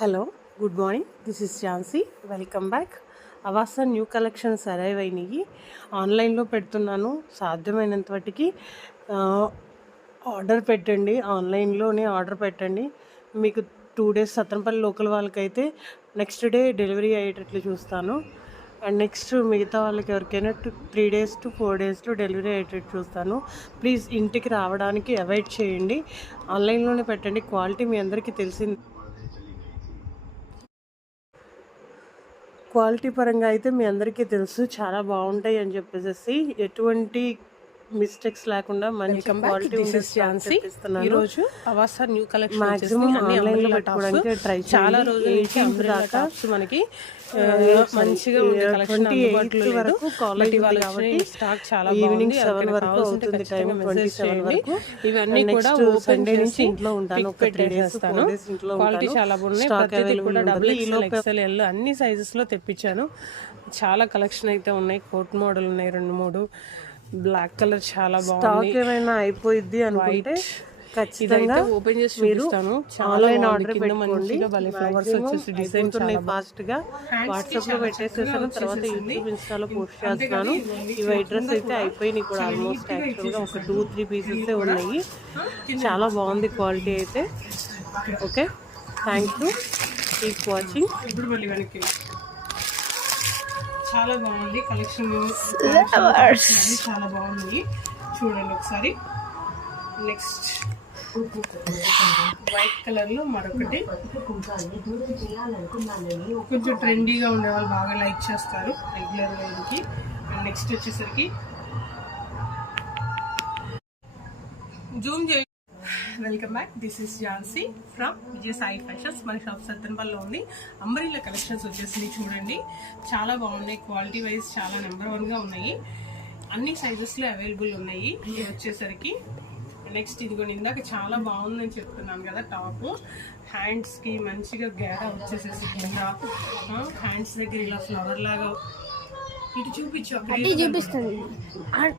Hello, good morning. This is Jhansi. Welcome back. Avasa new collections arrive అయినాయి. ఆన్లైన్లో పెడుతున్నాను. సాధ్యమైనంత వాటికి ఆర్డర్ పెట్టండి. ఆన్లైన్లోనే ఆర్డర్ పెట్టండి. మీకు 2 days సత్తెనపల్లి లోకల్ వాళ్ళకైతే నెక్స్ట్ డే డెలివరీ అయ్యేటట్లు చూస్తాను. అండ్ నెక్స్ట్ మిగతా వాళ్ళకి ఎవరికైనా 3 days to 4 daysలో డెలివరీ అయ్యేటట్టు చూస్తాను. ప్లీజ్ ఇంటికి రావడానికి అవాయిడ్ చేయండి. ఆన్లైన్లోనే పెట్టండి. క్వాలిటీ మీ అందరికీ తెలిసింది. క్వాలిటీ పరంగా అయితే మీ అందరికీ తెలుసు, చాలా బాగుంటాయి అని చెప్పేసి ఎటువంటి మిస్టేక్స్ లేకుండా మంచి క్వాలిటీ ఈ రోజు అవాసా న్యూ కలెక్షన్ మాక్సిమం ఆన్లైన్లో పెట్టుకోవడానికి ట్రై చాలా రోజుల నుంచి అంబ్రెల్లా టాప్స్ మనకి మంచిగా ఉండే కలెక్షన్ అందుబాటులో లేదు. కాలేజ్ కాబట్టి స్టాక్ చాలా ఈవినింగ్ 7 వరకు అవుతుంది టైం. 27 వరకు ఇవన్నీ కూడా సండే నుంచి ఇంట్లో ఉంటాను. ఒక 3 days ఇంట్లో క్వాలిటీ ఉంటాను. చాలా బాగున్నాయి. స్టాక్ ప్రతిదీ కూడా అవైలబుల్ డబుల్ ఎక్స్ఎల్ ఎల్ అన్ని సైజెస్ లో తెప్పించాను. చాలా కలెక్షన్ అయితే ఉన్నాయి. కోట్ మోడల్ ఉన్నాయి 2-3. బ్లాక్ కలర్ చాలా బాగుంది. స్టాక్ ఏమైనా అయిపోయిద్ది అనుకుంటే ఖచ్చితంగా ఓపెన్ చేసి మీరు చూపిస్తాను. ఆన్లైన్ ఆర్డర్ పెట్టుకోండి. ఫ్లవర్స్ వచ్చేసి డిజైన్ ఫాస్ట్ గా వాట్సాప్ లో పెట్టేసేసాను. తర్వాత యూట్యూబ్ ఇన్స్టాలో పోస్ట్ చేస్తున్నాను. ఇవి అడ్రస్ అయితే అయిపోయినాయి కూడా ఆల్మోస్ట్. యాక్చువల్గా ఒక 2-3 pieces ఉన్నాయి. చాలా బాగుంది క్వాలిటీ అయితే. Okay, thank you. Keep watching. చాలా బాగుంది కలెక్షన్. చాలా బాగుంది, చూడండి ఒకసారి. నెక్స్ట్ వైట్ కలర్ లో మరొకటి కొంచెం ట్రెండీగా ఉండే వాళ్ళు బాగా లైక్ చేస్తారు రెగ్యులర్ వేర్కి. నెక్స్ట్ వచ్చేసరికి జూమ్ చేయండి. Welcome back. This is Jhansi from Vijaya Sai fashions. మన షాప్ సత్తెనపల్లిలో ఉంది. అంబ్రెల్లా కలెక్షన్స్ వచ్చేసి చూడండి, చాలా బాగున్నాయి. క్వాలిటీ వైజ్ చాలా నెంబర్ 1గా ఉన్నాయి. అన్ని సైజెస్లో అవైలబుల్ ఉన్నాయి. ఇది వచ్చేసరికి నెక్స్ట్ ఇదిగోండి, ఇందాక చాలా బాగుందని చెప్తున్నాను కదా టాప్. హ్యాండ్స్కి మంచిగా గేరా వచ్చేసేసి కింద హ్యాండ్స్ దగ్గర ఇలా ఫ్లవర్ లాగా ఇటు చూపించు, అక్కడ చూపిస్తుంది.